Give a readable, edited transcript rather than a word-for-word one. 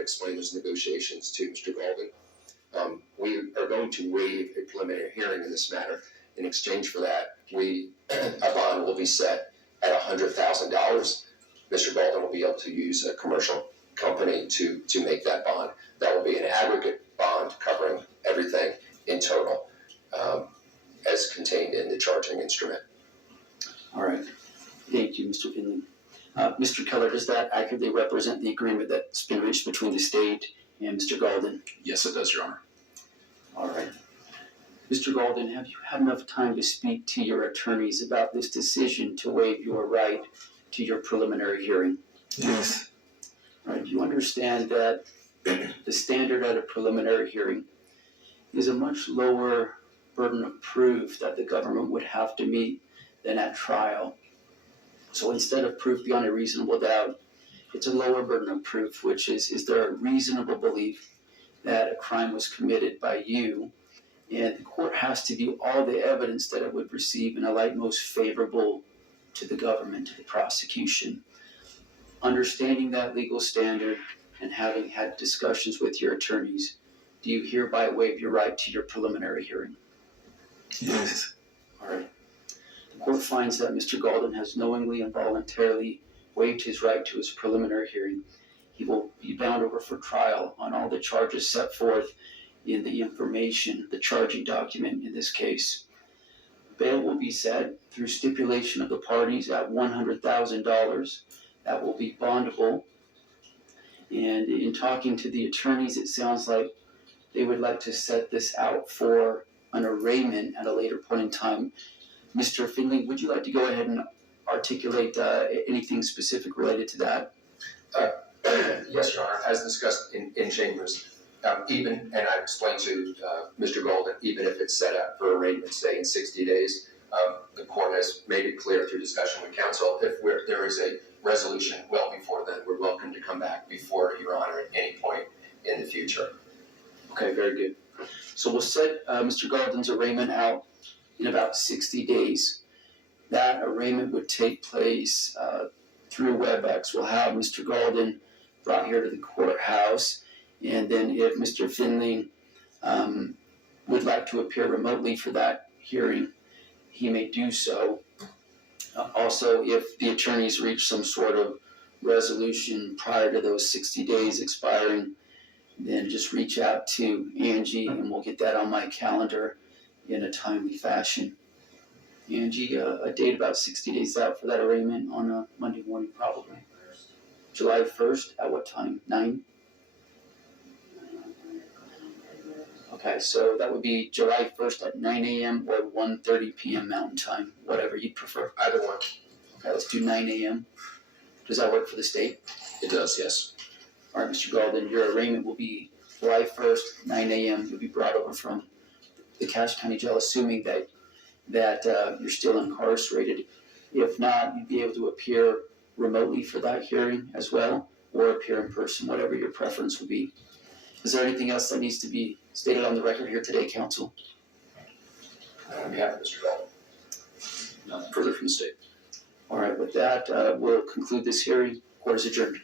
explained those negotiations to Mr. Golden. We are going to waive a preliminary hearing in this matter. In exchange for that, a bond will be set at $100,000. Mr. Golden will be able to use a commercial company to make that bond. That will be an aggregate bond covering everything in total, as contained in the charging instrument. All right. Thank you, Mr. Finley. Mr. Keller, does that accurately represent the agreement that's been reached between the state and Mr. Golden? Yes, it does, Your Honor. All right. Mr. Golden, have you had enough time to speak to your attorneys about this decision to waive your right to your preliminary hearing? Yes. All right. You understand that the standard at a preliminary hearing is a much lower burden of proof that the government would have to meet than at trial. So instead of proof beyond a reasonable doubt, it's a lower burden of proof, which is there a reasonable belief that a crime was committed by you? And the court has to view all the evidence that it would receive in a light most favorable to the government, to the prosecution. Understanding that legal standard and having had discussions with your attorneys, do you hereby waive your right to your preliminary hearing? Yes. All right. The court finds that Mr. Golden has knowingly and voluntarily waived his right to his preliminary hearing. He will be bound over for trial on all the charges set forth in the information, the charging document in this case. Bail will be set through stipulation of the parties at $100,000. That will be bondable. And in talking to the attorneys, it sounds like they would like to set this out for an arraignment at a later point in time. Mr. Finley, would you like to go ahead and articulate anything specific related to that? Yes, Your Honor. As discussed in chambers, and I explained to Mr. Golden, even if it's set up for arraignment, say in 60 days, the court has made it clear through discussion with counsel, if there is a resolution well before then, we're welcome to come back before Your Honor at any point in the future. Okay, very good. So we'll set Mr. Golden's arraignment out in about 60 days. That arraignment would take place through WebEx. We'll have Mr. Golden brought here to the courthouse, and then if Mr. Finley would like to appear remotely for that hearing, he may do so. Also, if the attorneys reach some sort of resolution prior to those 60 days expiring, then just reach out to Angie and we'll get that on my calendar in a timely fashion. Angie, a date about 60 days out for that arraignment on a Monday morning probably. July 1st, at what time? 9? Okay, so that would be July 1st at 9 a.m. or 1:30 p.m. Mountain Time, whatever you'd prefer. Either one. Okay, let's do 9 a.m. Does that work for the state? It does, yes. All right, Mr. Golden, your arraignment will be July 1st, 9 a.m. You'll be brought over from the Cache County Jail, assuming that you're still incarcerated. If not, you'd be able to appear remotely for that hearing as well, or appear in person, whatever your preference would be. Is there anything else that needs to be stated on the record here today, counsel? On behalf of Mr. Golden. Nothing further from the state. All right, with that, we'll conclude this hearing. Court is adjourned.